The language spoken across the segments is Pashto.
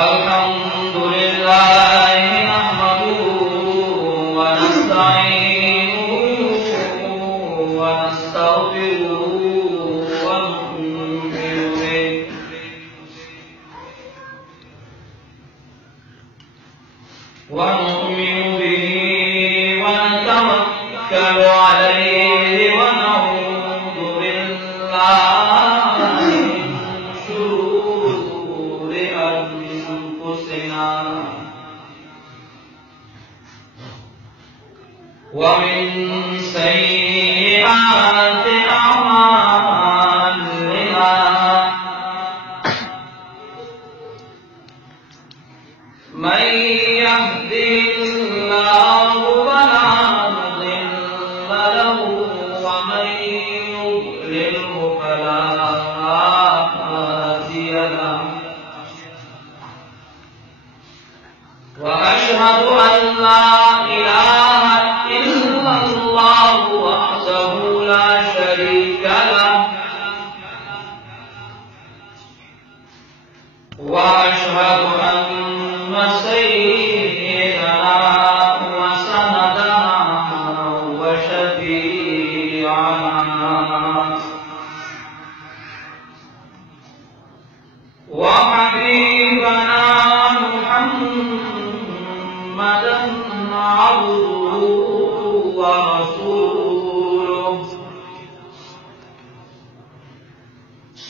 अल्हम्दुलिल्लाहि नहमदुहु व नस्तईनुहु व नस्तगफिरुहु व नु'मिनु बिही व नतवक्कलु अलैहि व नऊज़ु बिल्लाहि मिन शुरूरि अनफुसिना व मिन सय्यिआति अमालिना मन यहदिहिल्लाहु फला मुदिल्ल लहु व मन युद्लिल्हु फला हादिय लहु व अशहदु अन ला इलाहा इल्लल्लाहु वहदहु ला शरीका लहु व अशहदु अन्ना सय्यिदना व सनदना व शफीअना व हबीबना मुहम्मदन अब्दुहु व रसूलुहु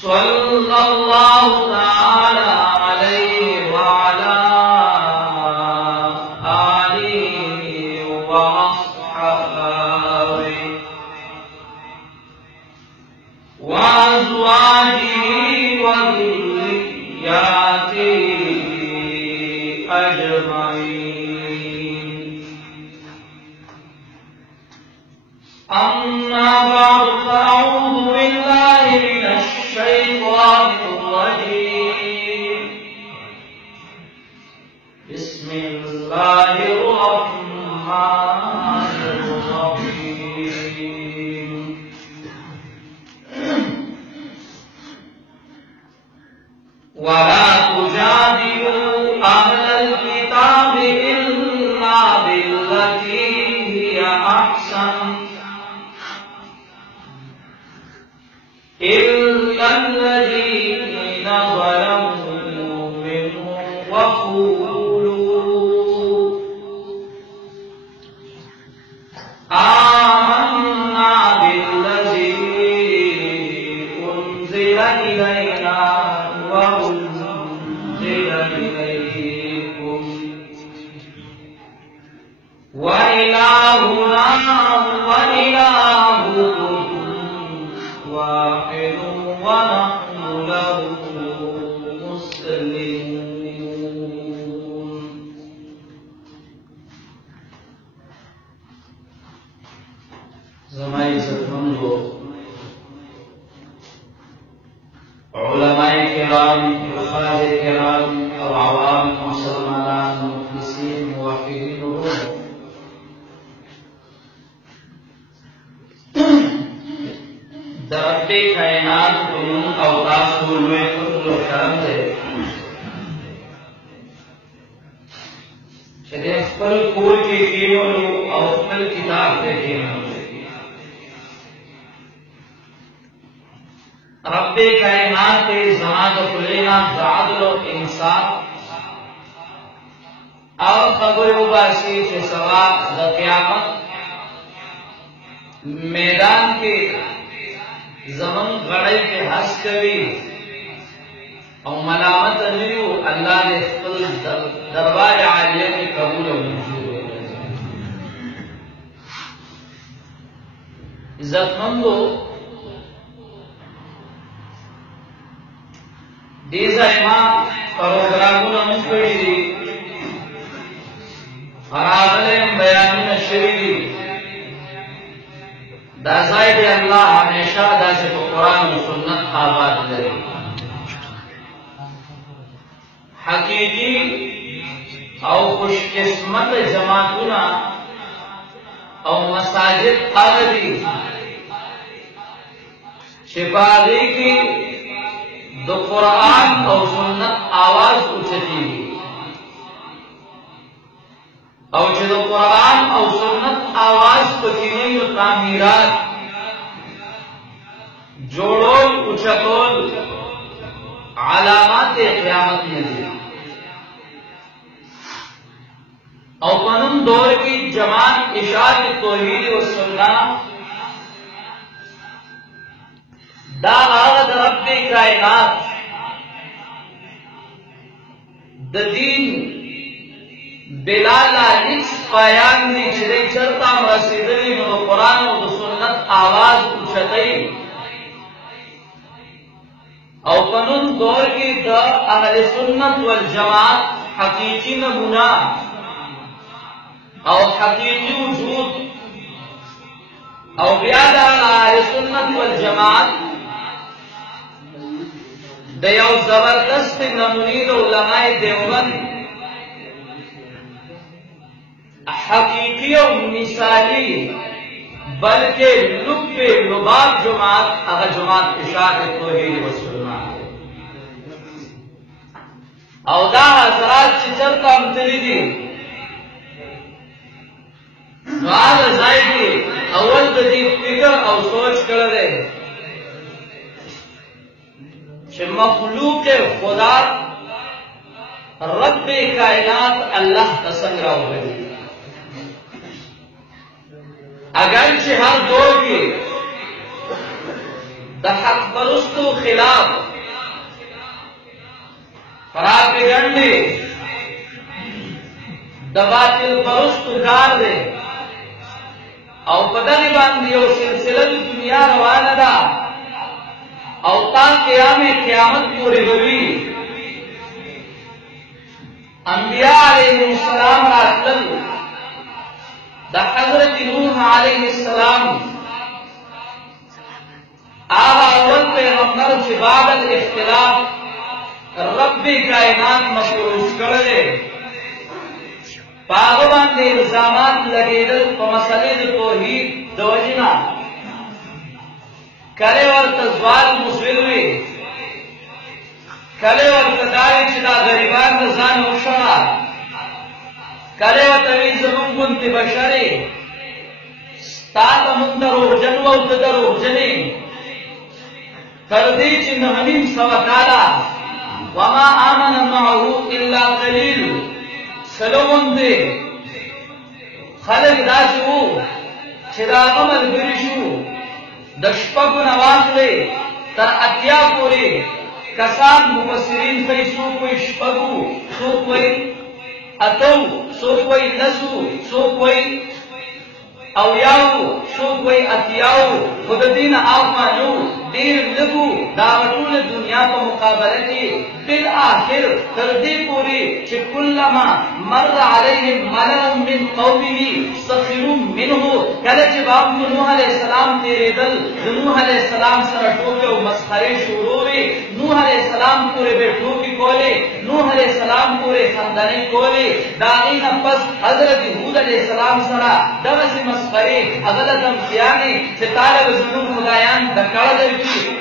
सल्लल्लाहु तआला अलैहि व अला आलिहि व अस्हाबिहि व अज़वाजिहि व ذُرِّيَّاتِهि अजमईन। अम्मा बअद फ़अऊज़ु बिल्लाहि मिनश शैतानिर रजीम। बिस्मिल्लाहिर रहमानिर रहीम। वला तुजादिलू अहलल किताबि इल्ला बिल्लती हिया अहसन इल्लल्लज़ीना ज़लमू मिनहुम वक़ूलू आमन्ना बिल्लज़ी उन्ज़िल इलैना व उन्ज़िल इलैकुम व इलाहुना व इलाहुकुम वाहिदुन व नहनु लहु मुस्लिमून। ज़माए इज़्ज़तमंदो उलमाए किराम, हुफ़ाज़े किराम और आवाम मुसलमान मुख़लिसीन मुवह्हिदीन दरब्बे कायनात तुम अवतास बोलवे फज़्ल व करम से शदे खपल कोल के केवल और खपल किताब के केवल रब्बे कायनात के ज़मात कुलेना आदल और इंसाफ और खबर उबासी से सवा द क़यामत मैदान के ज़मन गड़ई के हंस करी और मलामत नहीं अल्लाह ने दरबार आलिया के कबूल और मंजूर इज़्ज़तमंदो दीज़ा इमाम प्रोग्रामों में पढ़ी हराबले बयान नशरी दासाई के अल्लाह हमेशा दासे को कुरान और सुन्नत आबाद करे हकीकी और खुशकिस्मत जमातुना और मसाजिद आदि शिफादी की दो कुरान और सुन्नत आवाज उठती और जो कुरान और सुन्नत आवाज पकीने तामीरात जोड़ोल उछकोल आलामात क़यामत में दिया और पनुम दौर की जमात इशात तौहीद व सुन्नत दा आगद रब्बे कायनात ददीन बिलाला इस पायान ने चिरे चलता मसीदरी में कुरान और सुन्नत आवाज उछतई और पनुन दौर की द अहले सुन्नत वल जमात हकीकी नमूना और हकीकी वजूद और ब्यादा अहले सुन्नत वल जमात दयाव जबरदस्त नमूनीद उलमाए देवबंद हकीकी और मिसाली बल्कि लुब्बे लुबाब जमात अगर जमात इशात तौहीद व सुन्नत औदा हजरात चिचरता अमतली दी नवाज जाएगी अव्वल बदी फिक्र और सोच कर रहे मखलूक खुदा रब्बे कायनात अल्लाह तसंग रहा हुआ अगरचे हर दौर के दहक परस्तु खिलाफ फराबगंडे दबातिल परस्तु गार दे और पदनी बांधी और सिलसिला दुनिया रवाना दा अवतार क़यामत पूरी हुई अंबिया अलैहिस्सलाम रातल द हज़रत नूह अलैहिस्सलाम आगा अव्वल पैगंबर से बादल इख्तिलाफ रब्बे कायनात मफरूज कर दे पागवान दे इल्जामात लगेदल मसले तौहीद दवजना करे और तजवाल मुसविलवी करे और कदाई चिदा गरीबान रजान उशा करे और तवीज मुंगुंती बशरे स्तात मुंदरो जनवो तदरो जने करदी चिन्हनीम सवकाला वमा आमन माहू इल्ला कलील सलोमंदे खलक दाशु चिरागमल बिरिशु दशपगु नवाजले तर अत्या पूरे कसान मुफस्सिरीन कई सो कोई शपगु सो कोई अतौ सो कोई नसु सो कोई अवयाऊ सो कोई अतियाऊ खुद दीन आफानू देर लगू दावतुल दुनिया को मुकाबले की फिर आखिर तरदी पूरी चिकुल्लमा मर अलैहिम मलअ मिन कौमिही सखिरू मिनहु कल जवाब नूह अलैहिस्सलाम तेरे दल नूह अलैहिस्सलाम सर टोके मस्खरे शुरू हुए नूह अलैहिस्सलाम पूरे बेटू की कोले नूह अलैहिस्सलाम पूरे खानदानी कोले दाइन पस हजरत हूद अलैहिस्सलाम सरा दवसी मस्खरे अगलदम कियाने सितारे वजुन खुदायान दकाल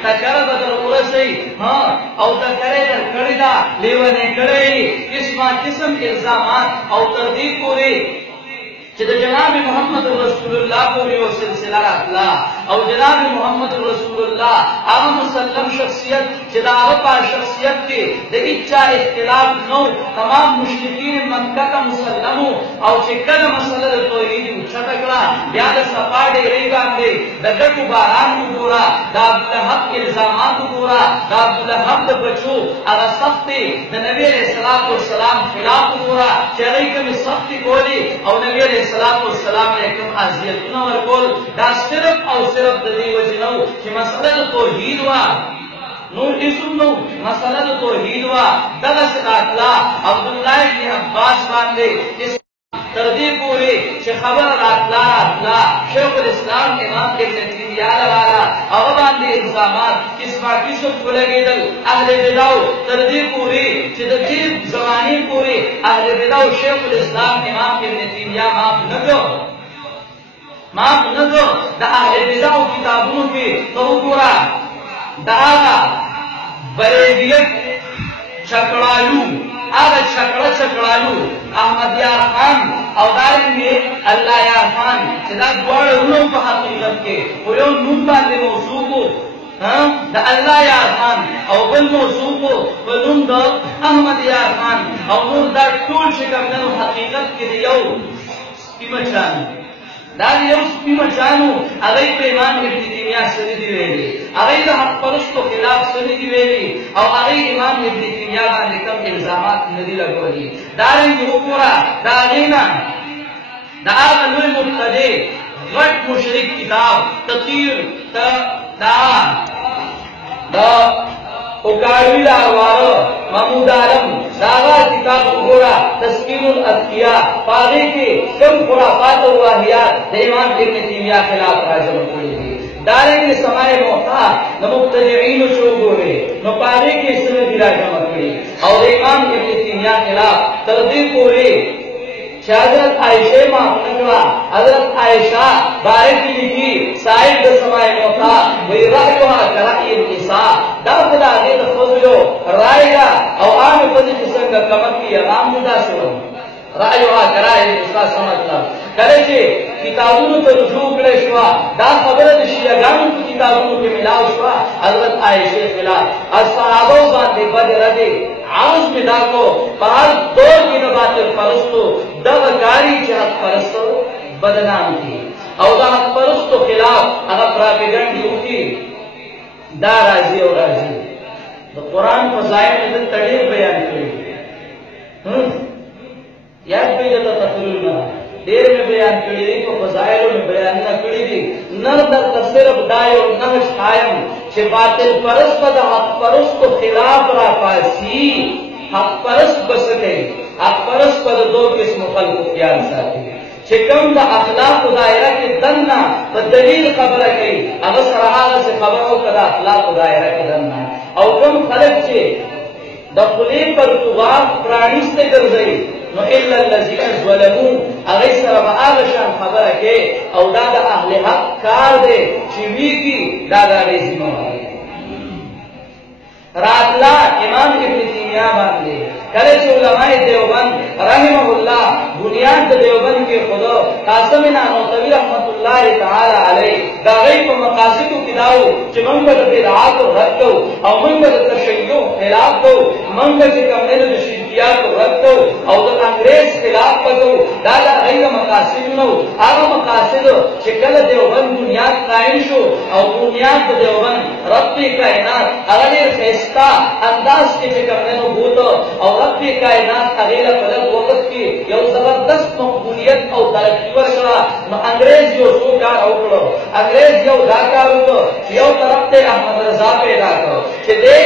तकर बदल उरसई हां और तकरे दर कड़ीदा लेवने कड़े किस्मा किस्म के इल्जामात और तरदीद पूरे चिद जनाब मोहम्मद रसूलुल्लाह पूरे और सिलसिला अखला और जनाब मोहम्मद रसूलुल्लाह आम मुसल्लम शख्सियत चिदा पा शख्सियत के इच्छा इख्तिलाफ नो तमाम मुश्रिकीन मक्का का मुसल्लमो और चिकन मसला तौहीद उछटकड़ा याद सपाडे रही बांधे दगटू बारान को गोरा दाबुल हक इल्जामात को गोरा दाबुल हक बचो अगर सख्ती नबी अलैहिस्सलाम को सलाम खिलाफ को गोरा चले के सख्ती कोली और नबी अलैहिस्सलाम को सलाम अलैकुम अज़ियत नवर कोल दा सिर्फ और सिर्फ दली वजनो कि मसला तौहीद वा नूर इसुनो मसला तौहीद वा दरस अखला अब्दुल्लाह इब्न अब्बास बांधे इस तरदी पूरी से खबर अखला शेखुल इस्लाम इमाम इब्न तैमिया वाला और बांधे इल्जामात किस्मा किस्म खुलेगेदल अहले बिदाओ तरदी पूरी चिदजीब जवानी पूरी अहले बिदाओ शेखुल इस्लाम इमाम इब्न तैमिया माफ न दो दा अहले बिदाओ किताबों की तो पूरा दागा بریلیت چکڑالو آغا چکڑالو احمد یار خان او دارنگی اللہ یار خان چدا دوار انہوں پا حقیقت کے خلیو نوم باندے موصوبو دا اللہ یار خان او بل موصوبو بلوم دا احمد یار خان او نور دا طول شکم دنو حقیقت کے دیو سپیمچانو دا دیو سپیمچانو اگئی پہ امام ابن تیمیہ سنی دی ویلی اگئی دا حق پرستو خلاف سنی دی ویلی او اگئی امام ابن تیمیہ باندے کم الزامات ندی لگو دی دارنگی حکورا دا غینا دا آغا نوی مبتدے غٹ مشرک کتاب تطیر دا اکاروی لاروارو محمود عالم داغا کتاب گورا تسکین الاذکیاء پاگے کے کم خرافات و واہیات دا امام ابن تیمیہ خلاف راجم کری دی دارنگی سمائے موتا نمبتدعین و شوگورے نو پاگے کے سنہ دی راجم کری اور امام ابن تیمیہ خلاف تردید کورے حضرت عائشہ ماں حضرت عائشہ بارے کی لکھی صاحب سمائے موتا وہی رائیوہا کرائی النساء دا خدا غیر خضلو رائے گا او آمی فضل قسم کا کمر کی امام جدا سو رائیوہا کرائی النساء سمجھلا کرے چھے کتابونو پر رجوع کرے شوا دا خبرت شیعگانو کی کتابونو کے ملاو شوا حضرت عائشہ خلاف از صحابوں باندے بد ردے عوض میں دا کو پہر دور کی نباتل پرستو دغکاری چاہت پرستو بدنام کی او دا حق پرستو خلاف اگر پراپیگنڈی ہوتی دا راضی اور راضی دا قرآن فضائل میں دن تڑیر بیان کری یاد بھی جاتا تقریرنا دیر میں بیان کری دی تو فضائلوں میں بیان نہ کری دی نر در تصرف دائیو نمش قائم چھے باطل پرست دا حق پرست کو خلاف را پاسی حق پرست بسکے حق پرست پر دو قسم خلق خیال ساتھی چھے کم دا اخلاق دائرہ کے دننا پر دلیل خبر کئی اگر سرحال سے خبروں کا دا اخلاق دائرہ کے دننا او کم خلق چھے دا خلی پر تغاف پرانیستے کر گئی نو الا الذين ظلموا اغیسر با آغشان خبر کے او دادا اہل حق کار دے چیوی کی دادا ریزی مواری راتلا امام ابن تیمیہ باندے کلچ علماء دیوبند رحمہ اللہ بنیاد دیوبند کے خدا قاسم نانوتوی رحمت اللہ تعالی علیہ دا غیب مقاصد کی داو چی منگل بدعات رد دو او منگل تشیع خلاف دو منگل چی کمنل شرکیات رد دو او دا انگریز خلاف دو دا غیب مقاصد نو آغا مقاصد چی کل دیوبند بنیاد قائم شو او بنیاد دیوبند رب کائنات اغلیر خیستا انداز کے چکمنل بوتو او رب کائنات اغیلا فلد وقت کی یو زبردست مقبولیت او ترقی ورکڑا نو انگریز یو سوکار اوکڑو انگریز یو داکار اوکڑو یو طرف تے احمد رضا پیدا کرو چھے دے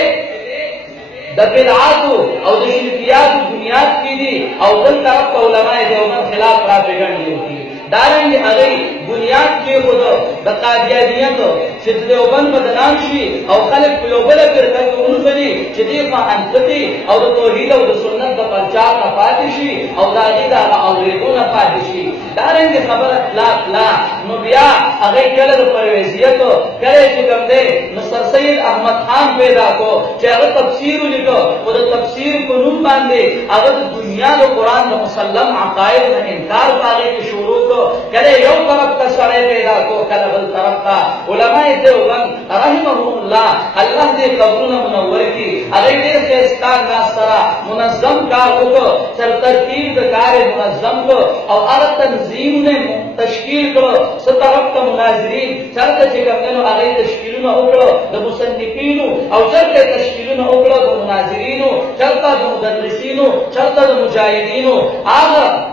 دا بدعاتو او دا شرکیاتو بنیاد کی دی او دل طرف علماء دیوبند خلاف را بگڑنی ہوتی دارنگی اگئی بنیاد کے خود دا قادیانیتو چھے دیوبند بدنام شی او خلق پیوبلا پر تک انفنی چھے دیفا انفتی او دا توحید او دا سنت دا پرچار نا پاتشی او دا غیدہ دا اوریدو نا پاتشی دارنگی خبر اطلاق لا نو بیا اگئی کل دا پرویزیتو کلے چکم دے مصر سید احمد خان پیدا کو چھے اگر تفسیرو لکو خود تفسیر کو نم باندے اگر دنیا دا قرآن دا مسلم عقائد دا انکار پاگے کی شروع کو کلے یو طرف کا سڑے پیدا کو کل بل طرف کا علماء دیوبند رحمہم اللہ اللہ دے قبرون منور کی اگر دیر خیستان ناسترا منظم کارو کو چل ترکیب کار منظم کو اور اگر تنظیم نے تشکیل کرو سترف کا مناظرین چلتا چکمنو اگر تشکیلون اکڑو دا مصنفینو او چلتا تشکیلون اکڑو دا مناظرینو چلتا دا مدرسینو چلتا دا مجاہدینو آگر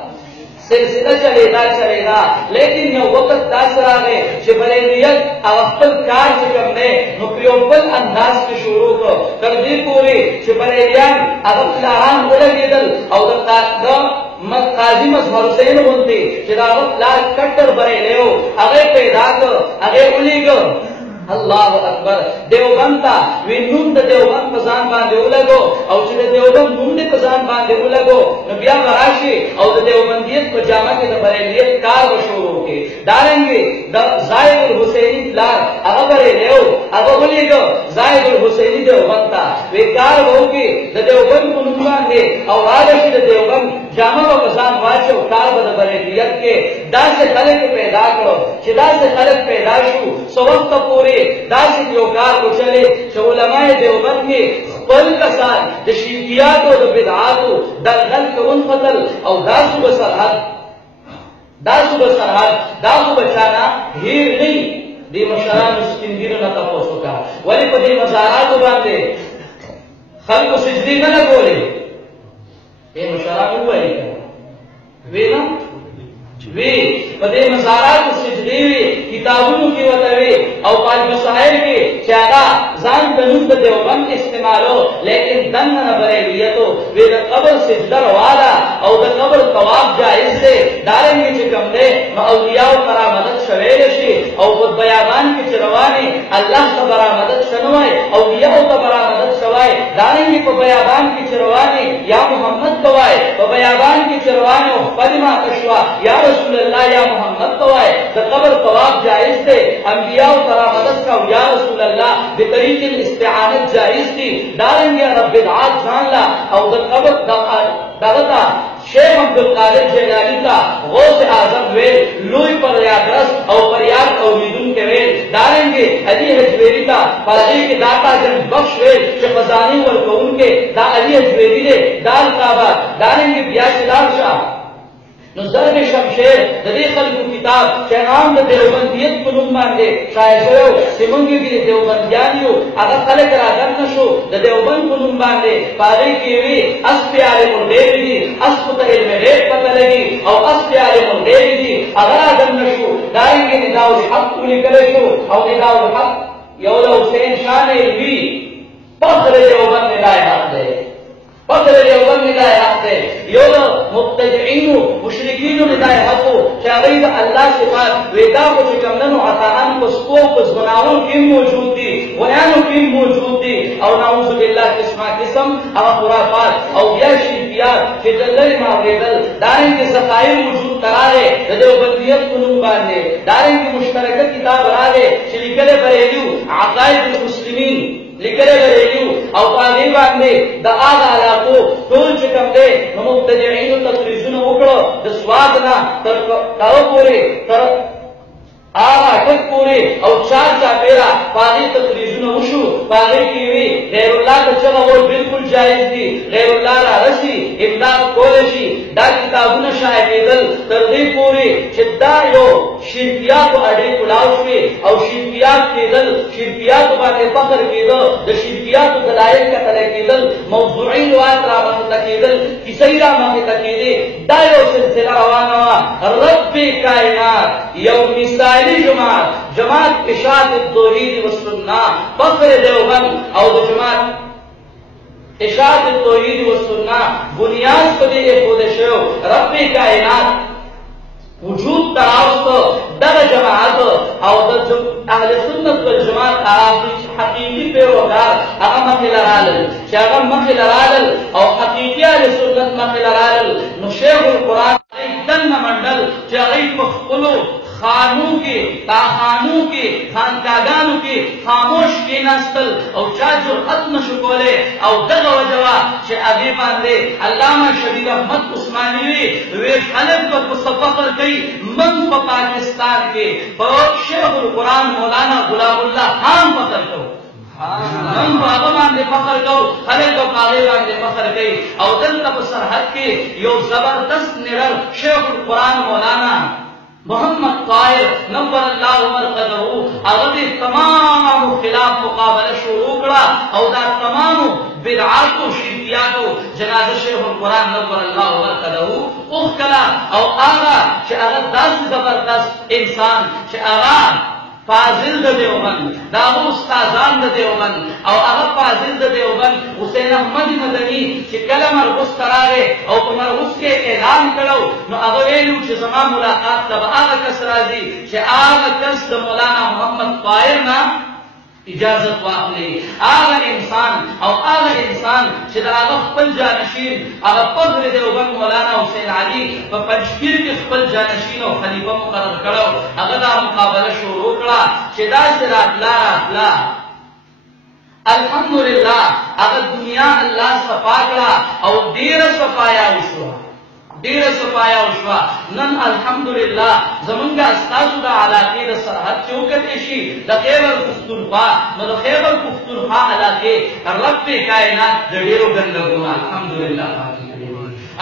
سلسلہ چلے گا لیکن یہ وقت داس راگے چھے بریلیت اغفل کار چکم نے نکریوبل انداز کی شروع کو تردید پوری چھے بریلیان اغفل آرام اولگی دل او دا قاضی مظہر حسین بنتی چھے دا اغفل کٹر بریلیو اگے پیدا کر اگے اولی کر اللہ اکبر دیوبند تا وی نون دا دیوبند پزان باندے اولگو او چھ دیوبند نون دے پزان باندے اولگو نبیا براشی او دا دیوبندیت کو جامع کے دا بریلیت کار و شروع کے دارنگی دا زائد الحسینی دلار اگا بریلیو اگا اولگو زائد الحسینی دیوبند تا وکار وو کې د دیوبند په نوم باندې او راغی د دیوبند جامه او کسان واچو کار به د بریلیت کې داسې خلک پیدا کړو چې داسې خلک پیدا شو سو وخت پورې داسې یو کار وچلې چې علماء دیوبند کې خپل کسان د شرکیاتو د بدعاتو دلدل کوون قتل او داسو بسرحد داسو بچانا هیر نہیں دی مشران سپینګیرو نه تاسو کا ولی په دې مزاراتو باندې خلکو سجدي نه لګولې دې مشران وایي وینا وی په دې مزاراتو سجدي وی کتابونو کې وته وی او پاج مسائل کې چې هغه ځان د نوم د دیوبند استعمالو لیکن دن نه بریلیتو وی د قبر سجده رواله او د قبر طواف جائز دی دارنګ چې کوم دی نو اولیاء کرامت شویل شي او په بیان کې چې رواني الله تبارک مدد شنوای اولیاء تبارک شوای دارنګ په بیان کې چې رواني یا محمد توای په بیان کې چې رواني او فاطمه تشوا یا رسول الله یا محمد توای د قبر طواف جائز دی انبیاء کرامت کا یا رسول الله بطریق الاستعانت جائز دی دارنګ رب العاد ځان لا او د قبر دغه شیخ عبدالقادر جیلانی تا غوث اعظم ویل لوی پر یادرس او پریاد او میدون کے ویل دارنگے علی حجویری تا پاگی کے داتا جن بخش ویل چه خزانی ورکون کے دا علی حجویری دے دال کعبہ دارنگے بیاسی لال شاہ نو ضرب شمشیر د دې خلکو کتاب چې عام د دیوبندیت په نوم باندې شایع شوی چې موږ کې دیوبندیان یو هغه خلک راځم نشو د دیوبند په نوم باندې پاره کې وی اس پیاره مونږ دی اس په علم غیب پته لګي او اس پیاره مونږ دی هغه راځم نشو دایږي نداو حق لیکل شو او نداو حق یو له حسین شان وی فخر دیوبند ندای حق دی فخر دیوبند ندای حق دی یو مبتدعين مشرکین ندای حق شاغید الله صفات ودا کو چې کمنو عطاان پسکو پس بناو کې موجود دي ویانو کې موجود دي او نعوذ بالله قسم او خرافات او بیا شرکیات چې دلته ما ویدل دارنګ صفای موجود تراله د دیوبندیت په نوم باندې دارنګ مشترکه کتاب راغې چې لیکل بریلیو عقاید المسلمین لیکل بریلیو او پاګی باندې د هغه علاقو ټول چې کوم دي مبتدعين تقریزونه وکړو د سواد نه تر کاو پورې تر آغا تک پوری او چار پیرا پاگی تقریزونه وشو پاگی کیوی غیر اللہ کا چگہ وہ بالکل جائز دی غیر اللہ را رسی امداد کولشی دا کتابون شایدل تردی پوری چدا یو شرکیات اڑی کلاو شوی او شرکیات کیدل شرکیات باندې فخر کیدل د شرکیات دلائل کا تلے کیدل موضوعی روایت را باندې کیدل کسی را باندې کیدل دا یو سلسلہ روانه رب کائنات یو مثال جماعت اشاعت التوحید والسنہ فخر دیوبند او جماعت اشاعت التوحید والسنہ بنیاد پر دے خود شو رب کائنات وجود تراوست در جماعت او اہل سنت والجماعت حقیقی پیروکار اغا مخی لرالل شاگم مخی لرالل او حقیقی اہل سنت مخی لرالل نشیخ القرآن دن مندل چاہی مخبلو خانوں کے تاخانوں کے خانقاگانوں کے خاموش کے نستل او چاچو ختم شکولے او دغ وجوا چه ابھی باندے علامہ شبیر احمد عثمانیوی وی خلق کو فخر کئی من پا پاکستان کے شیخ القرآن مولانا غلام اللہ خان فخر کو من بابا باندې فخر کو خلک کو پاغي باندې فخر کوي او دلته په سرحد کې یو زبردست نړل شیخ القرآن مولانا محمد طاهر نور الله مرقده هغه تمام خلاف مقابله شروع کړه او دا تمام بدعات او شرکیات جنازه شیخ القرآن نور الله مرقده او کلا او هغه چې هغه داسې زبردست انسان چې هغه فاضل د دیوبند دا استادان د دیوبند او هغه فاضل د دیوبند حسین احمد مدنی چې کله مرغوس تراغه او په مرغوس کې اعلان کړو نو هغه ویلو چې زما ملاقات ته هغه کس راځي چې هغه کس د مولانا محمد طاهر نه اجازت واخلي هغه انسان او هغه انسان چې دا خپل جانشین هغه فخر دیوبند مولانا حسین علی په پنځپیر کې خپل جانشین او خلیفہ مقرر کړو هغه دا مقابله شروع کړه چې دا سرات لا الحمدلله هغه دنیا الله صفا کړه او ډیر صفایا وشوه ډیر صفایا وشوه نن الحمدلله زمونږه استاد د علاقې د سرحد چوکټ شي د خیبر پختونخوا نو د خیبر پختونخوا علاقې رب کائنات د ډیرو ګندګونو الحمدلله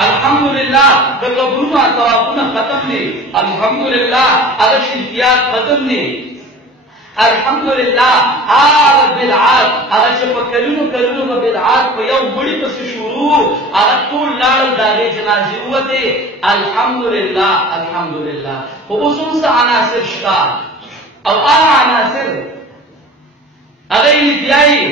الحمدلله د قبرونو طوافونه ختم دي الحمدلله هغه شرکیات ختم دي الحمدلله هغه بدعات هغه چې په کلونو په بدعات په یو مړي پسې شروع هغه ټول لاړل د هغې جنازې ووتې الحمدلله خو اوس هم څه عناصر شته او هغه عناصر هغه یې بیایي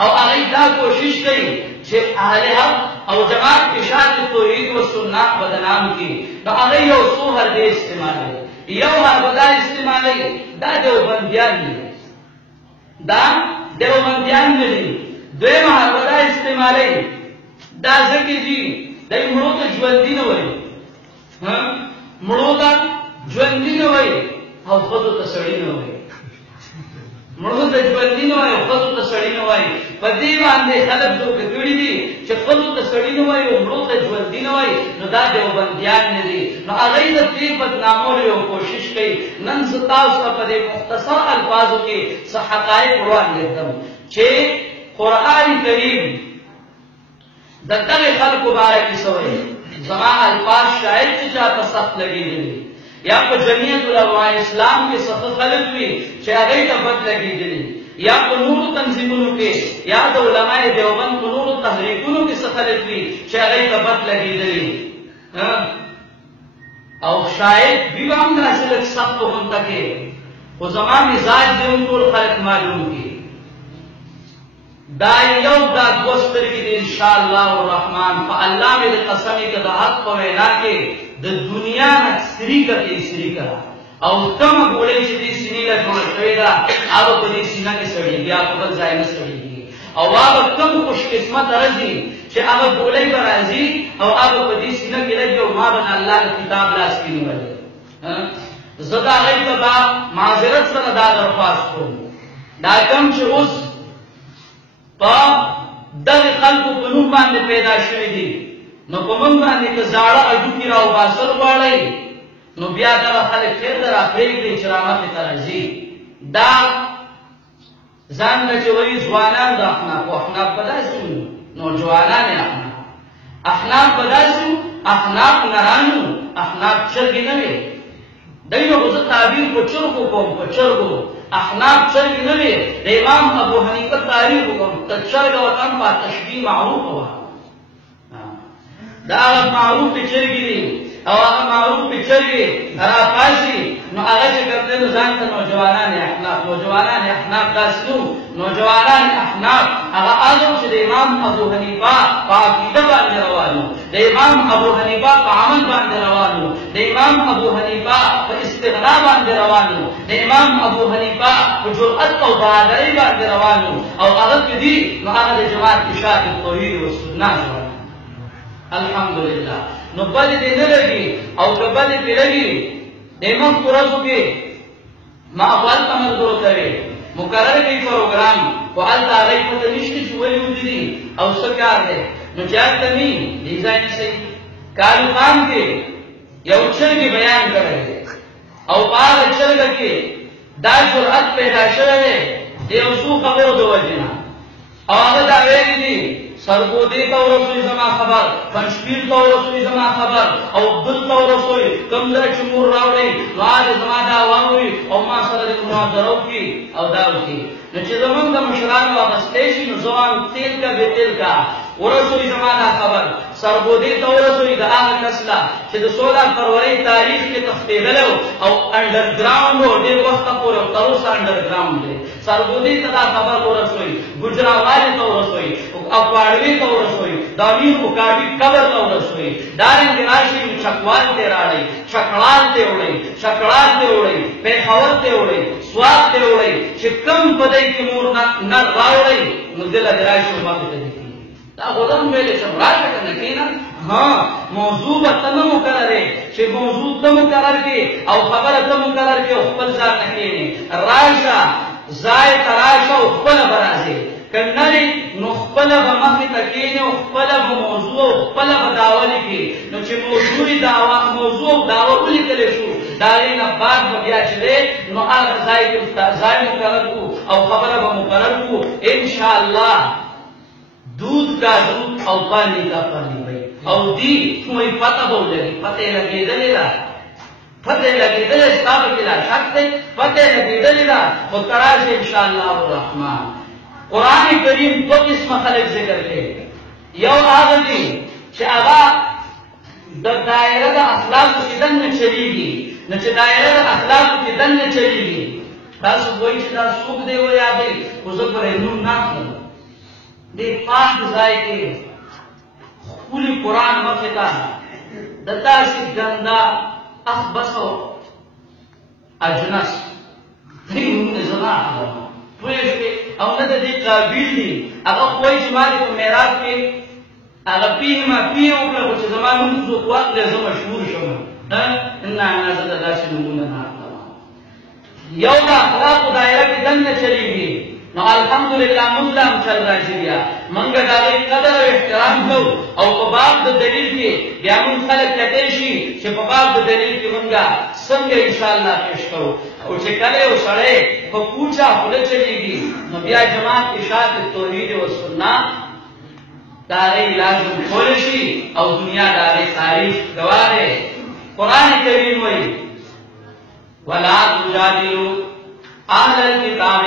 او هغه دا کوشش کوي چې اهل حق او جماعت کې شاته توحید و سنت بدنام کی نو هغه یو څو حربې استعمالوي یو حربدا استعمالوي دا دیوبندیان دي دویم حربدا استعمالوي دا ځکه دي دای مړو ته ژوندي نه وایي مړو ته ژوندي نه وایي او ښځو ته سړي نه وایي مړو ته ژوندي نه وایي او ښځو ته سړي نه وایي په دې باندې خلک دوکه کړي دي چې ښځو ته سړي نه وایي او مړو ته ژوندي نه وایي نو دا دیوبندیان نه دي نو هغوی د دې بدنامولو یو کوشش کوي نن زه تاسو ته په دې مختصر الفاظو کې څه حقایق وړاندې کړم چې قرآن کریم د دغه خلکو باره کې څه وایي زما الفاظ شاید چې چاته سخت لګېدلي یا په جمعیت العلماء اسلام کې څه خلک وي چې هغوی ته بد لګېدلي یا په نورو تنظیمونو کې یا د علماء دیوبند په نورو تحریکونو کې څه خلک وي چې هغوی ته بد لګېدلي او شاید دوی به هم داسې لږ سخت غونته کې خو زما مزاج دې هم ټول خلک معلوم کړي دا یو دا دوه سترګې دي انشاءالله الرحمن په الله مې د قسمې که د حق په وینا کې د دنیا نه سریکه کې سریکه او کومه ګولۍ چې دې سینې له جوړه شوې ده هغه په دې سینه کې سړېږي یا په بل ځای نه سړېږي او هغه کوم خوش قسمته راځي چې هغه ګولۍ به راځي او هغه په دې سینه کې لګي او ما به د الله د کتاب لاس کې نیولی زه د هغوی ته به معذرت سره دا درخواست کوم دا کوم چې اوس په دغه خلکو په نوم باندې پیدا شوي دي نو په موږ باندې که زاړه هډوکي راوباسل غواړئ نو بیا دغه خلک خیر ته راپرېږدئ چې رامخې ته راځي دا ځان ته چې وایي ځوانان د احنافو احناف به داسې وو نوجوانان یې احناف به داسې وو احناف نرانو احناف چرګې نه وې دوی به زه تعبیر په چرګو کوم په چرګو احناف چرګې نه وې د امام ابو حنیفه تعریف وکړم ته چرګه وطن په تشبیه معروفه وه دا هغه معروفې چرګې دي او هغه معروفې چرګې راپاشي نو هغه چې کوم دی نو ځان ته نوجوانان احناف داسې نو نوجوانان احناف هغه هغه چې د امام ابو حنیفه په عقیده باندې روان وو د امام ابو حنیفه په عمل باندې روان وو د امام ابو حنیفه په استغنا باندې روان وو د امام ابو حنیفه په جرأت او بهادرۍ باندې روان وو او هغه چې دي نو هغه د جماعت اشاعة توحید و سنت الحمدلله نو بل دې نه لګي او که بل دې لګي د مخ ورځو کې ما اول تمرګو کوي مقرره کوي پروګرام او هلته هغوی پته نشته چې ولې ودرېدي او څه کار دی نو چې هلته نه وي ډیزاین صحیح کالوخان کې یو چرګې بیان کړی دی او په هغه چرګه کې دا جرأت پیدا شوی دی د یو څو خبرو د وجې نه او هغه دا ویلي دي سرگودی ته ورسوي زما خبر پنجپیر ته ورسوي زما خبر او بل ته ورسوي کوم ځای چې مور راوړئ نو هغه زما دا واوري او ما سره دې مناظره وکړي او دا وکړي نو چې زمونږ د مشرانو اخیستی شي نو زما تیل کا بې تیل کا ورسوي زما دا خبر سرگودی ته ورسوي د هغه کس لا چې د 16 فروری تاریخ کې تښتېدلی او انډرګراونډ و ډېر وخته پورې او تر اوسه انډرګراونډ دی سرگودی ته دا خبر ورسوي ګجراوالې ته ورسوي اکواړوي ته ورسوي د امیر اکاډي قبر ته ورسوي دارنګې راشي چکوال ته راړئ چکړال ته وړئ پېښور ته وړئ سوات ته وړئ چې کوم په دی کې مور نه راوړئ نو دله دې راشي مخې ته دې دا غوډم ویلې شم راشه که نه کښېنه موضوع به ته نه مقررې چې موضوع ته مقرر کړې او خبره ته مقرر کړې او خپل ځان نه کښېنې راشه ځای ته راشه او خپله به راځې کنری نو خپل به مخې ته کېني او خپل به موضوع او خپل به دعوه لیکي نو چې موضوع او دعوه ولیکلی شو د هغې نه بعد به بیا چې دی نو هغه ځای کې ځای مقرر کړو او خبره به مقرر کړو انشاءالله دودھ کا دودھ او پانی کا پانی بھائی او دی کوئی پتہ بول لگی پتہ لگی دلیلا فتح لگیدل ستابه کې لا شک دی فتح لگیدل دا خو تراش انشاءالله الرحمن قرآن کریم دو قسم خلق ذکر کوي یو هغه دي چې هغه د دایره د اخلاقو کې دننه چلیږي نو چې دایره د اخلاقو کې دننه چلیږي تاسو وایئ چې دا څوک دی ویا دی خو زه پرې نوم نه اخلم دې پاک ځای کې ښکلي قرآن مخې ته د داسې ګنده اخبصو اجنس دینونه زما پوهېږئ او نه د دې قابل دي هغه وایي چې ما دې په معراج کې هغه پیه وکړه خو چې زما نوم څوک واخلي زه مشهور شم نه زه د داسې نومونه نه اخلم یو د اخلاقو دایره کې دننه چلیږي نو الحمدلله موږ لا هم چل راشي بیا موږ د هغې قدر او احترام کوو او په باب د دلیل کې بیا موږ خلک کتی شي چې په باب د دلیل کې موږ څنګه انشاءالله پیش کوو او چې کله یو سړی په کوچه خوله چلېږي نو بیا جماعت اشاعت توحید و سنت د هغې لازم کولی شي او دنیا د هغې تاریخ ګواه دی قرآن کریم وایي ولا تجادلوا اهل الكتاب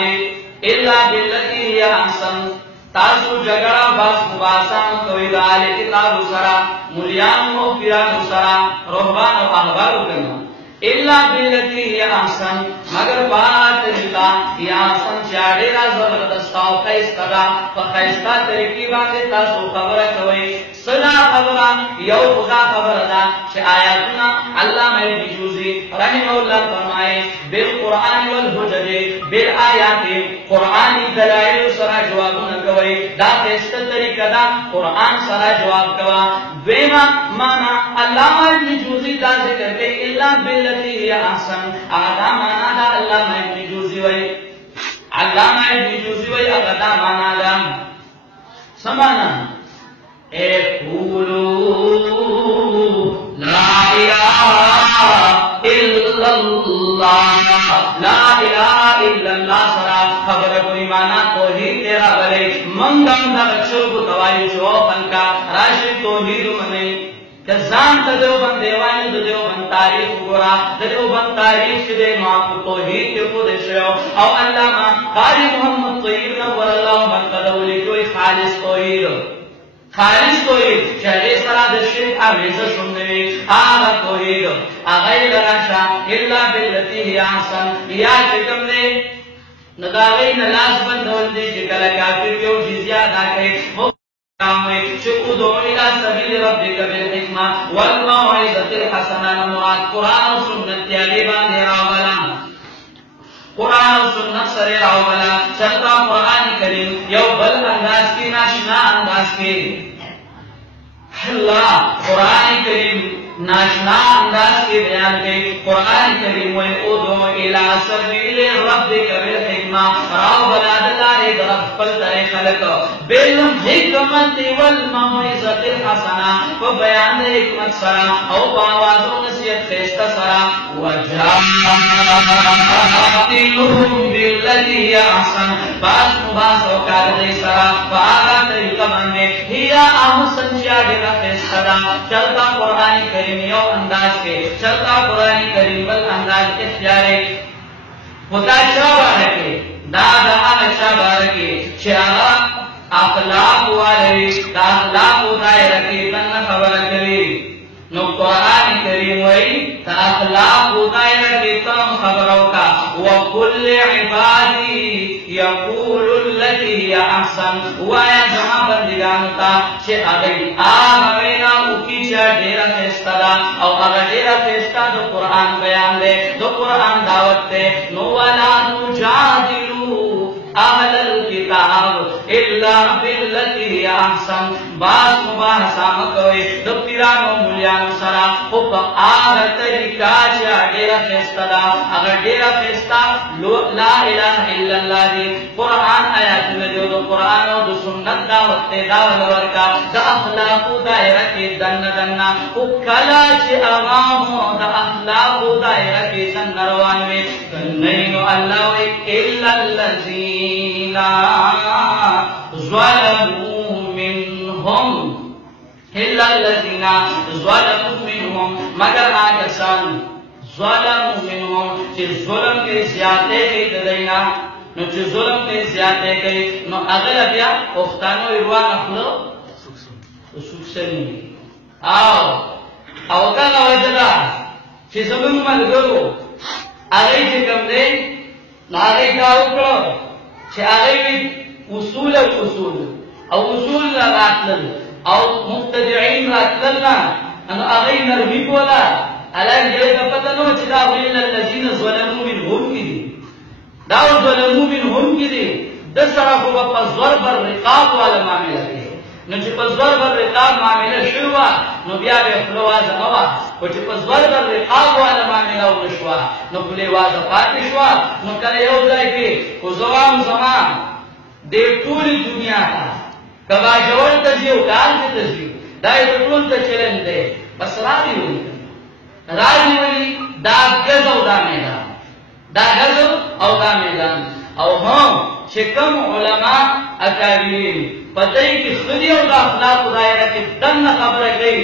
الا بالتي هي احسن تاسو جګړه باس مباسان کوي د اهل کتاب سره مليان او پیرانو سره رهبان او احبارو کنه الا بالتي هي احسن مگر بات رضا یا احسن چاډه را زبردست او خیستا په خیستا طریقې باندې تاسو خبره کوي صدا خبره یو خدا خبره ده چې آیاتنا علامه ابن جوزی رحمه الله فرمایي بالقران والحجج بالآیات قرآنی دلائل سره جوابونه کوي دا خیسته طریقه ده قرآن سره جواب کوا دویما معنا علامه ابن جوزی دا ذکر کوي الا بالتي هي احسن اغدا معنا دا علامه ابن جوزی وایي علامه ابن جوزی وایي اغدا معنا دا سمانا قولوا لا اله الا الله لا اله الا الله سرا خبر کوي معنا توحید تیرا بلې منګم دا چوب توای جو پنکا راشي توحید منې کزان ته دیوبند دیوانه د دیوبند تاریخ وګورا د دیوبند تاریخ چې د ما توحید ته کو دشو او علامه قاری محمد طیب نور الله مقدس لیکوي خالص توحید چې سره د شرک اوریزه شوندوي هغه توحید هغه لراشه الا بالتي هي احسن یا چې کوم دی نو دا غي نه لاس بندول دي چې کله کافر یو جزیه ادا کوي چې ادعو الى سبيل ربك بالحکمه والموعظه الحسنه مراد قران او سنت یې باندې راولا قرآن و سنت سره راولا چلتا قرآن کریم یو بل انداز کی ناشنا انداز کی اللہ قرآن کریم ناشنا انداز کی بیان کی قرآن کریم وی ادعو الى سبیل ربک بالحکمہ راولا دلاری درخ پل تر خلق بالحکمت والموعظۃ الحسنہ و بیان حکمت سرا او باواز و نصیحت خیستہ سرا وجادلهم بالتي هي احسن باس مباس او کار دی سرا باغا طریقہ باندې هي احسن شاګه خیستہ چلتا قرآن کریم یو انداز کے چلتا قرآن کریم بل انداز اختیاری خدا شابه کے دادا آغا شابه کے چاہا اخلاق والوی دا اخلاق دائرہ کی تن خبر کری نو قرآن کریم وی تا اخلاق دائرہ کی تن خبروں کا وَكُلِّ عِبَادِي يَقُولُ الَّتِي هِيَ أَحْسَنُ وَيَا جمع بندگانتا چه اگئی آموینا اوکی چه ڈیرہ خیستا دا او اگر ڈیرہ خیستا دو قرآن بیان دے دو قرآن دعوت دے نو وَلَا نُجَادِلُوا أَهْلَ الْكِتَابِ إِلَّا ادفع بالتي هي احسن باس مباحثه مکوئ د پیرانو مولیانو سره خو په هغه طریقه چې ډېره ښایسته ده هغه ډېره ښایسته لا اله الا الله دی قرآن آیاتونه دی د قرآن او د سنت دعوت ته دعوت ورکا د اخلاقو دایره کې دنه خو کله چې هغه د اخلاقو دایره کې څنګه روان وي نو الله وی الا الذين ظلموا منهم الا الذين ظلموا منهم مگر آکسان ظلموا منهم چې ظلم کې زیاته کوي دلینا نو چې ظلم کې زیاته کوي نو هغه بیا پښتانه ویوان خپل سوکسنی او کله وځلا چې زمون ملګرو هغه چې کوم دی نو هغه دا وکړو چې هغه اصول راتلل او مبتدعين راتلل نو هغه نرمي کولا الان دې په پته نو چې دا ویل الذين ظلموا منهم دي دا ظلموا منهم دي د سره په ضرب الرقاب ولا معاملې نو چې په ضرب الرقاب معاملې شروع نو بیا به خپلواز نو او چې په ضرب الرقاب ولا معاملې وشوا نو خپلواز پاتې شو نو کله یو ځای کې او زمان د ټول دنیا کبا جوړ ته یو کال ته ځي دا یو ټول ته چلند دی بس راځي دا غزو دا میدان او هم چې کوم علما اکابرین پدې کې خدي او د اخلاق دایره کې دنه خبره کوي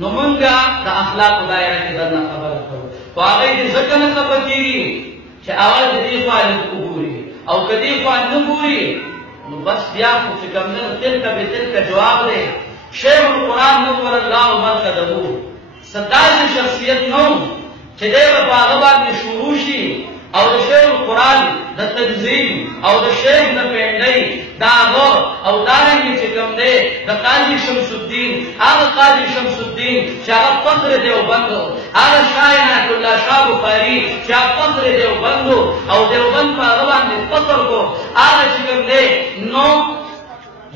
نو مونږه د اخلاق دایره کې دنه خبره کوو خو هغه دې ځکه نه خبر کیږي چې اول دې فعال وګوري او کدی فعال نه ګوري نو بس بیا خو چې کوم نه تلک جواب دی شیخ القرآن نور الله مرقدو ستاسو شخصیت نو چې دې په هغه باندې شروع شي او د شیخ القرآن د تنظیم او د شیخ د پندای داغو او دارنګ چې کوم دی د قاضي شمس الدین هغه قاضي شمس الدین چې هغه فخر دیوبند هغه شاعر الله شاه بخاری چې فخر دیوبند او دیوبند په هغه باندې فخر کو هغه چې کوم دی نو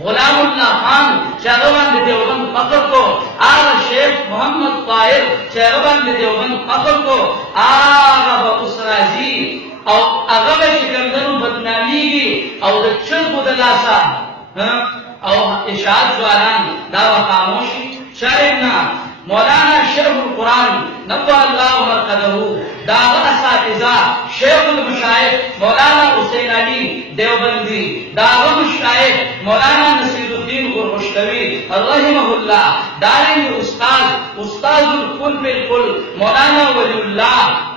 غلام الله خان چې هغه باندې دیوبند فخر کو هغه شیخ محمد طاهر چې هغه باندې دیوبند فخر کو هغه به اسرازي او هغه به شکندنو بدناميږي او د چرګو د لاسه او اشاعت ځوانان دا خاموشي شاعرنا مولانا شیخ القرآن نور الله مرقده دا اساتذه شیخ المشایخ مولانا حسین علی دیوبندی دا مشایخ مولانا نصیر الدین غرغشتوی رحمه الله دارنګ استاد الکل بالکل مولانا ولی الله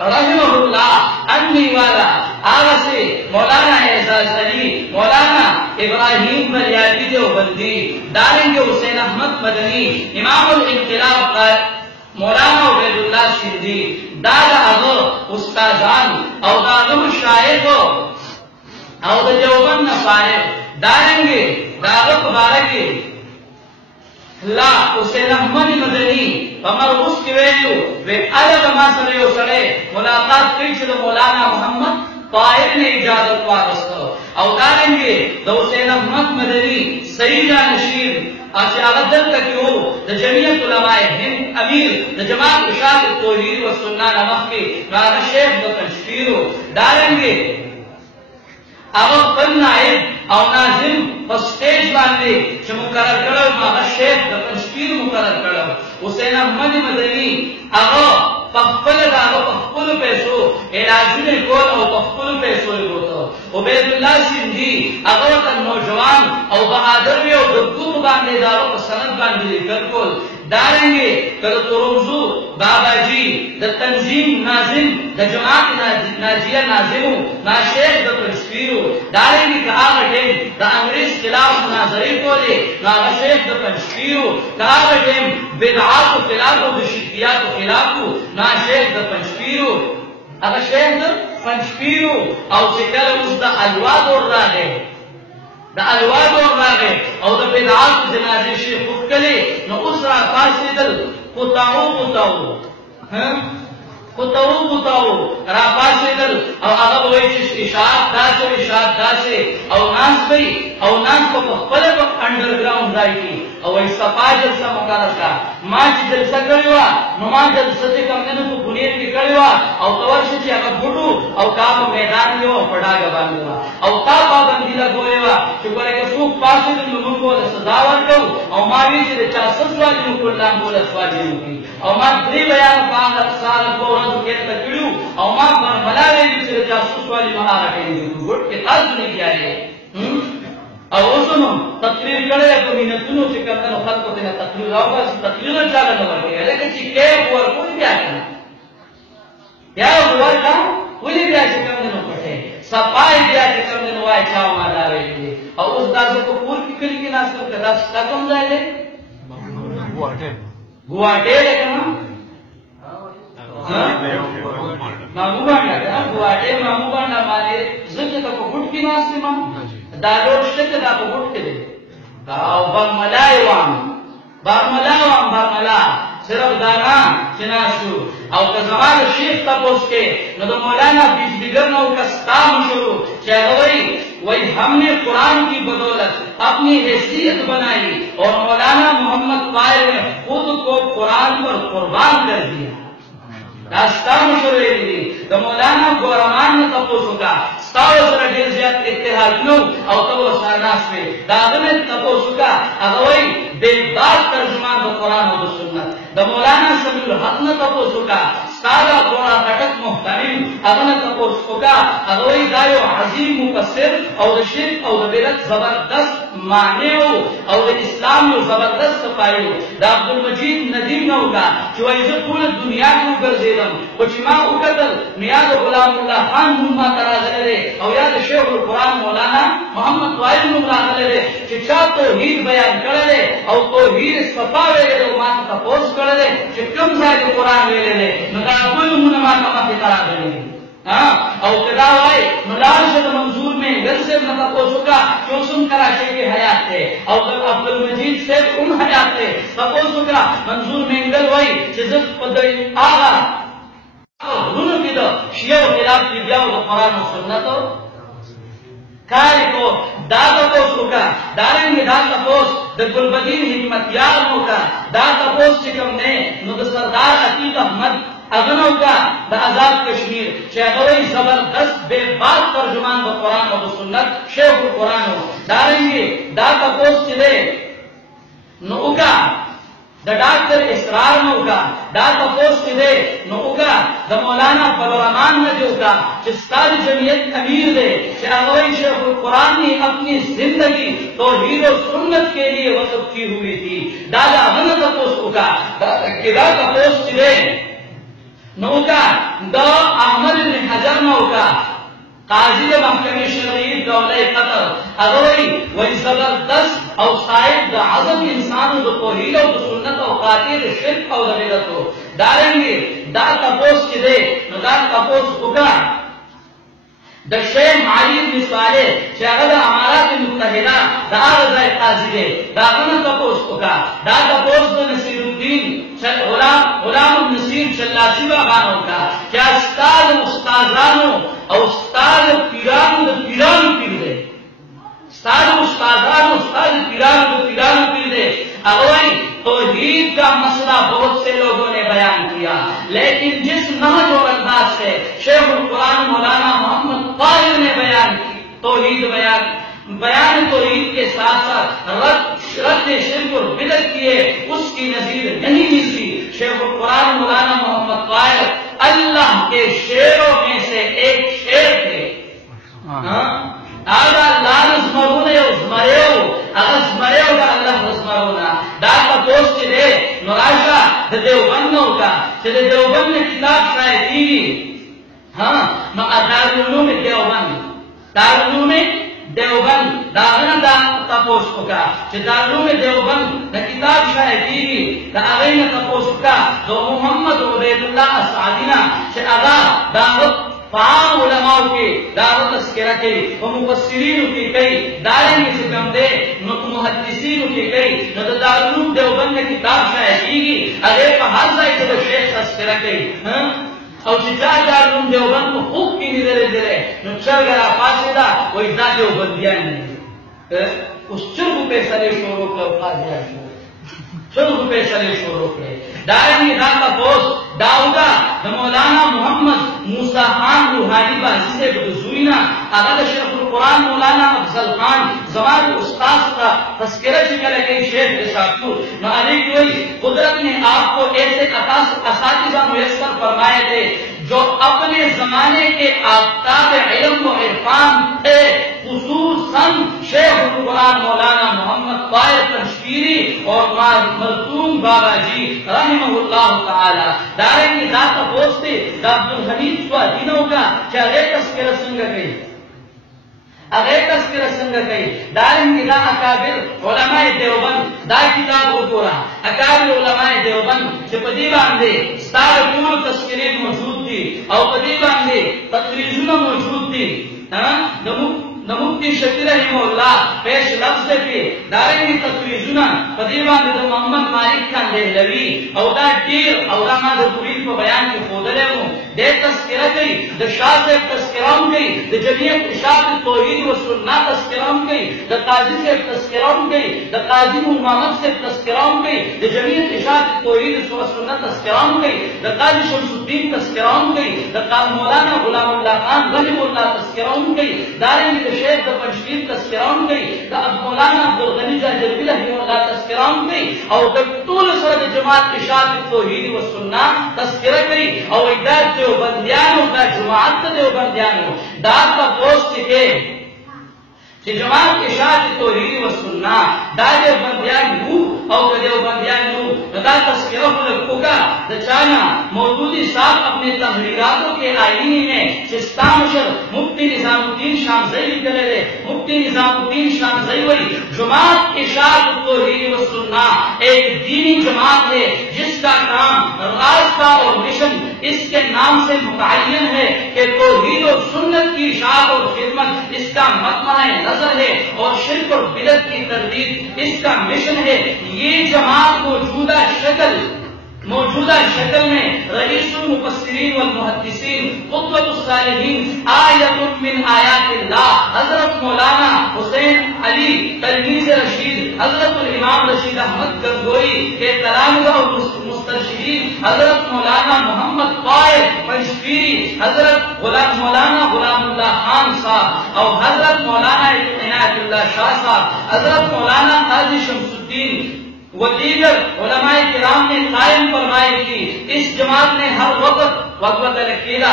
رحمه الله انی والا آغسی مولانا اعزاز علی مولانا ابراہیم بریادی دیوبندی دارنگ حسین احمد مدنی امام الانقلاب مولانا عبید اللہ شردی دادا اغو استادان او داغو مشایخ او دا دیوبند نفارق دارنگی داغو مبارکی لا حسین احمد مدنی فمرغوس کی ویلو وی عدد ما سره یو سره ملاقات کوي چې مولانا محمد طاهر نے اجازت واغستو او دارنګي د حسین احمد مدنی صحیح جانشین اشعار دلته کې وو د جمعیت علماء هند امیر د جماعت اشاعت توحید و سنت نمخ کې راغ شیخ د پنځپیرو دارنګي هغه خپل نائب او ناظم په سټیج باندې چې مقرر کړو هغه شیخ د پنځپیر مقرر کړو حسین احمد مدنی هغه په خپل پیسو علاجونه کول او په خپل پیسو یې وته عبید الله سیندی هغه د نوجوان او بهادر وی او د کوم باندې دا په سند باندې لیکل کول دارنګي کله تورمزو باباجی د تنظیم ناظم د جماعت ناجیه ناظمو ناشیخ د پنځپیرو دارنګي هغه ټیم د انګریز خلاف مناظرې کولې هغه شیخ د پنځپیرو هغه ټیم بدعات خلاف او د شرکیات خلاف ناشیخ د پنځپیرو هغه شیخ د پنځپیرو او چې کله اوس د الواد ور راغی او د بدعات جنازې شیخ وکړي نو اوس را فاسدل قطاو कुताऊ रापासेदल और अगब वही इशात दासे और नास भाई और नास को पहले को अंडरग्राउंड जाएगी और वही सपाजल सा मुकालत का माच जलसा करेवा नुमान जलसा से कम ने तो बुनियाद की करेवा और तवर्ष से अगर बुडू और काम मैदान में वो पड़ा गवान हुआ और तापा बंदीला गोलेवा शुक्र है कि सूख पासे दिन लोगों को सजावट करो और मावी से चार ससुराल में कुल्लाम बोले स्वाजी होगी और मां द्री बयान पांग साल को रंग के तकड़ू और मां मलावे से चार ससुराल महारा के गुड के ताज नहीं किया है और उसनो तकरीर करे तो इन सुनो से करता है खल को तेरा तकरीर होगा तकरीर ज्यादा न बढ़े लेकिन चिके और कोई भी आके क्या हुआ था कोई भी आके करने न पड़े सफाई भी आके करने न वाई छाव मारा रहे और उस दास को पूर की कली की नाश करके रास्ता कम जाए गुवाटे लेकिन मामू बांडा गुवाटे मामू बांडा मारे जिंदगी को गुट की नाश से मामू दालोट से da ko gutte da bang malayawam barmala sirab dana chinashu aw ka zaman sheikh tapos ke no to मौलाना बीच बिगड़ना का काम शुरू चाहे वही हमने कुरान की बदौलत अपनी हैसियत बनाई और मौलाना मोहम्मद फायर ने खुद को कुरान पर कुर्बान कर दिया रास्ता मशहूर तो मौलाना गोरमान ने तपोसु का स्टावर डेजियत इत्तेहाद नो और तो सरनास में दादने तपोसु का अगवई बेबाक तर्जुमान तो कुरान और सुन्नत द मौलाना समीउल हक ने तपोसु का स्टारा गोरा कटक मुहतमिम अगने तपोसु का अगवई दायो अजीम मुफस्सिर और शिर्क और बिदअत जबरदस्त माने हो और इस्लाम में जबरदस्त पाई हो द अब्दुल मजीद नदीम ने होगा जो ऐसे पूरी दुनिया को कर देदम कुछ मां उकतल नियाज गुलामुल्लाह खान मुम्मा तराजले और याद शेखुल कुरान मौलाना मोहम्मद वाइल मुरादले शिक्षा तो हीद बयान करे और तो हीद सफावे तो मान का पोस्ट करे चिकम साहिब कुरान ले मगर कुल मुनमा का पिता दे हां और कदावाई मुलाशद मंजूर में घर से न तपोसुका क्यों सुन कराचे के हयात थे और अब्दुल मजीद से उन हयात थे तपोसुका मंजूर में गल वही जिज्जत पदई आगा दोनों की तो शिया खिलाफ की ब्याह और कुरान और सुन्नत काय को दादा पोस का दारेंगे दादा पोस द गुलबदीन हिम्मत यार का दादा पोस चिकम ने नुद सरदार अतीक अहमद अगनों का द आजाद कश्मीर शेखवई जबरदस्त बेबाक तर्जुमान द कुरान और सुन्नत शेख कुरान दारेंगे दादा पोस चिले नौका द डॉक्टर इसरार नौका दादा पोस चिले नौका द मौलाना फलोरमान नजूका चिस्तारी जमीयत अमीर दे शेखवई शेख कुरान ने अपनी जिंदगी तौहीद और सुन्नत के लिए वक़्फ की हुई थी दादा अगन पोस का दादा पोस चिले नौका द अहमद बिन हजर नौका काजी महकमे शरीफ दौले कतर अगवई वही जबरदस्त और साहिब द आजम इंसान द तौहीद और सुन्नत और कातिल शिर्क और बिदअत दारेंगे दा तपोस चिदे न दा तपोस उका द शेख मालिक मिसाले शहद अमारात मुत्तहिदा दा रज़ा काजी दा कन तपोस उका दा तपोस द नसीरुद्दीन गुलाम नसीर चल्लासी बाबानों का क्या उस्तादानों और उस्ताद पीरान पीर दे उस्ताद पीरान पीर दे अगवाई तौहीद का मसला बहुत से लोगों ने बयान किया लेकिन जिस नहज और अंदाज से शेखुल कुरान मौलाना मोहम्मद फायर ने बयान की बयान तौहीद के साथ साथ रद्द शिर्क और बिदअत किए उसकी नजीर नहीं मिलती शेखुल कुरान मौलाना मोहम्मद फायर अल्लाह के शेरों में से एक शेर थे आगा लानस मरूने उस्मरेओ अगस मरेओ का अल्लाह उस्मरोना दाता पोस्ट दे नराशा द देवबंदों का चले देवबंद ने किताब शायद की हां दारुल में देवबंद दागना दा तपोस का दारुल में देवबंद न किताब शायद की द अगैन तपोस का दो मोहम्मद उबैदुल्लाह सादिना से अगा दावत फाम उलमाओं के दावत तस्करा के व मुफस्सिरीन की कई दारेंगे से कम दे मुहद्दिसीन की कई न तो दारुल देवबंद ने किताब शायद की अरे पहाड़ से तो शेख तस्करा कई او چې چا جارون دیوبند په خوب کې لیدلې دي نو چرګه را پاسېدا وایي دا دیوبندیان دي. اوس چرګو فیصلې شروع کړ فاضل شو چرګو فیصلې شروع کړې دارنګه دا تاسو داودا د مولانا محمد موسی خان روحانی باندې سے بزوینا هغه شیخ القرآن مولانا افضل خان زمان استاد کا تذکرہ ذکر ہے شیخ رسالتو نو علی کوئی قدرت نے آپ کو ایسے اساتذہ میسر فرمائے تھے جو اپنے زمانے کے آفتاب علم و عرفان تھے خصوصاً شیخ القرآن مولانا محمد طاہر تشکیری اور ملتون بابا جی رحمہ اللہ تعالی دارنگی ذات پوستے عبدالحمید سوادینوں کا کیا غیر تذکرہ سنگا گئی اگر تذکرہ سنگا گئی دارنگی دا اکابر علماء دیوبند دا کتاب اردورا اکابر علماء دیوبند چھ پدی باندے ستار کیوں تذکرین موجود دی او پدی باندے تقریزون موجود دی نمکتی شکر رحمہ اللہ پیش لفظ کے دارنگی تقریزونا قدیبان دا محمد مالک کان دہلوی او دا دیر او دا ما دا پولیل کو بیان کی خودلے ہوں دے تذکرہ گئی دا شاہ سے تذکرہم گئی دا جمعیت اشاعت توحید و سننا تذکرہم گئی دا قاضی سے تذکرہم گئی دا قاضی محمد سے تذکرہم گئی دا جمعیت اشاعت توحید و سننا تذکرہم گئی دا قاضی شمس الدین تذکرہم گئی دا مولانا غلام اللہ خان غلیم اللہ تذکرہم گئی دارنگی دا شیخ دا پنشیر تذکرہم گئی دا مولانا عبدالغنی جاجربی رحمہ اللہ تذکرہم گئی او دا طول سرد جماعت اشاعت توحید و سننا تذکرہ گئی او ادار دیوبندیانو دا جماعت دیوبندیانو دا تا پوسٹ کے کہ جماعت اشاعت توحید و سننا دا دیوبندیان نو او دا دیوبندیان نو دا تذکرہ لکھوگا دا چانا موجودی صاحب اپنے تحریراتوں کے آئینی میں سستانشر مفتی نظام الدین شامزئی کرے رہے مفتی نظام الدین شامزئی وی جماعت اشاعت توحید و سننا ایک دینی جماعت ہے جس کا کام راستہ اور مشن اس کے نام سے متعین ہے کہ توحید و سنت کی اشاعت اور خدمت اس کا مطمع نظر ہے اور شرک اور بدعت کی تردید اس کا مشن ہے. یہ جماعت موجودہ شکل میں رئیس المفسرین والمحدثین قطبۃ الصالحین آیت من آیات اللہ حضرت مولانا حسین علی تلمیذ رشید حضرت الامام رشید احمد گنگوئی کے تلامذہ اور مسترشدین حضرت مولانا محمد طاہر پنشپیری حضرت مولانا غلام اللہ خان صاحب اور حضرت مولانا عنایت اللہ شاہ صاحب حضرت مولانا قاضی شمس الدین و دیگر علماء کرام نے قائم فرمائے کہ اس جماعت نے ہر وقت وقت رکھیلا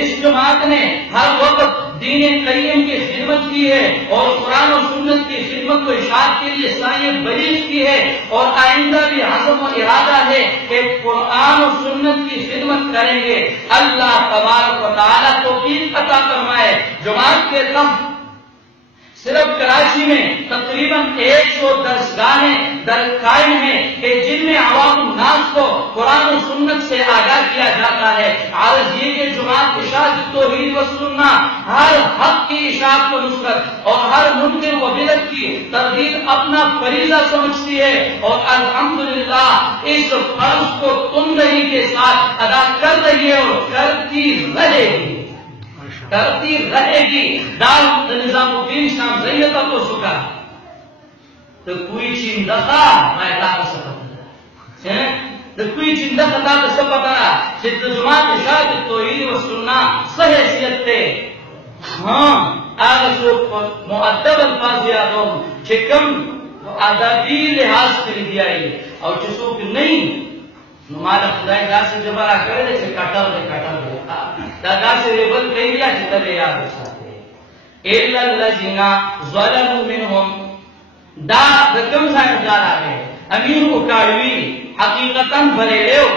اس جماعت نے ہر وقت دین قیم کی خدمت کی ہے اور قرآن و سنت کی خدمت و اشاعت کے لیے سعی بریز کی ہے اور آئندہ بھی عزم و ارادہ ہے کہ قرآن و سنت کی خدمت کریں گے. اللہ تبارک و تعالیٰ توفیق عطا فرمائے. جماعت کے لفظ صرف کراچی میں تقریباً 100 درسگاہیں قائم ہیں کہ جن میں عوام الناس کو قرآن و سنت سے آگاہ کیا جاتا ہے. عرض یہ کہ جماعت اشاعت توحید و سننا ہر حق کی اشاعت و نصرت اور ہر منکر و بدعت کی تردید اپنا فریضہ سمجھتی ہے اور الحمدللہ اس فرض کو تندہی کے ساتھ ادا کر رہی ہے اور کرتی رہے گی. دار نظام الدین شامزئی کا تو سکا تو کوئی چندخا میں لا سکتا تو کوئی چندخا تا تو سب پتا جد جماعت اشاعت توحید و سننا صحیح حیثیت تے ہاں آگا سو مؤدب الفاظ یادوں چکم ادبی لحاظ کر دیا ہے اور چسو کہ نہیں نمالا خدای دا سے جبرا کرے دے چھے کٹر دے دا سے ریبل کہی لیا چھے تبے یاد ساتے ایلا اللذین ظلموا منہم دا دکم سائنسدار آگے امیر اکاڑوی حقیقتاً بھرے لیو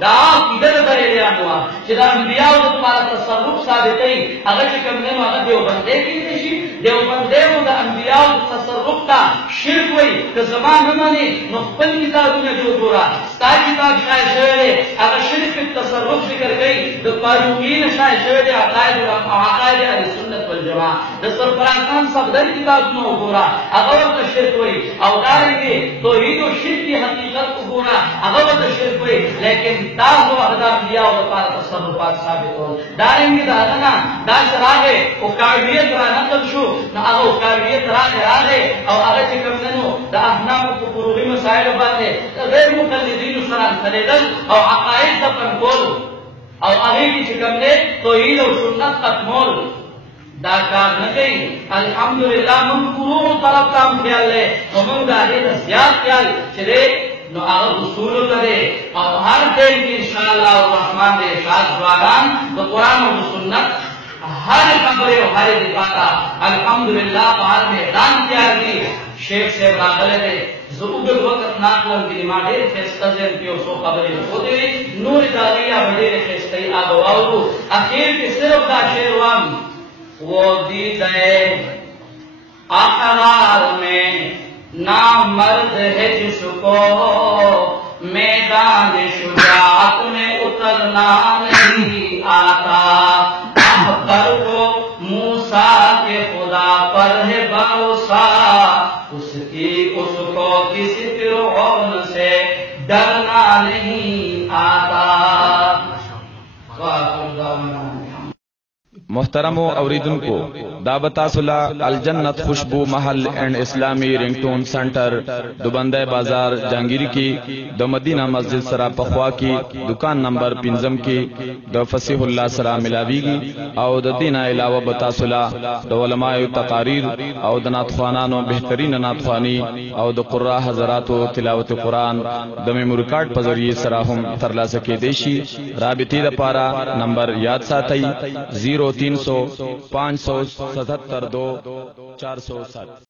دا عقیدت بھرے لیا نوا چھے دا انبیاء دا تمہارا تصرف ثابتی اگر چکم نمو اگر دیوبندے کی دیشی دیوبندے و دا انبیاء دا تصرف تا شرک وی کہ زمان نمانی نخبل کتابوں نے جو دورا ستا کتاب شاہ شہرے اگر شرک تصرف ذکر گئی دا قانونین شاہ شہرے عقائد اہل سنت والجماعة د سرفراز خان صفدر کتابونه وګوره هغه ورته شرک وایي او دارنګې توحید او شرک کی حقیقت وګوره هغه ورته شرک وایي لیکن تاسو هغه انبیاء او لپاره تصرفات ثابتول دارنګې دا نه دا شراغه او کاویت را نقل شو نو هغه کاویت راغی او هغه چې کوم نو د احناف په فروعي مسائل باندې غیر مقلدین سره خلیدل او عقاید د کنټرول او هغه چې کوم نه توحید او سنت ختمول دا کار نه کوي الحمدلله موږ فروع طرف ته خیال له موږ دا دې زیات خیال چې نو هغه اصول لري او هر ټیم کې ان شاء الله الرحمن دې شاد ځوانان د قران او سنت ہر خبر و ہر دفاع الحمدللہ باہر میدان تیار کی شیخ سے راغلے دے زبود وقت ناکلم کی نماڑے خیستہ زین پیو سو خبری ہوتے نور داغیہ بڑے خیستی آگواؤ اخیر کے صرف دا شیروان وہ دیدے احرار میں نام مرد ہے جس کو میدان شجاعت میں اترنا نہیں آتا پر کو موسیٰ کے خدا پر ہے بھروسہ اس کو کسی فرعون سے ڈرنا نہیں آتا محترم اوریدن کو دعوت صلاح الجنت خوشبو محل اینڈ اسلامی رنگٹون سینٹر دوبندہ بازار جہانگیری کی دو مدینہ مسجد سرا پخوا کی دکان نمبر 5 کی دو فصیح اللہ سرا ملاوی گی او د دین علاوہ بتا صلاح دو علماء تقاریر او د ناتخوانانو بہترین ناتخوانی او د قراء حضرات تلاوت قرآن د میموری کارڈ په ذریعے سرا هم ترلاسه کېدی شي رابطې لپاره نمبر یاد ساتئ 0300 577 2 407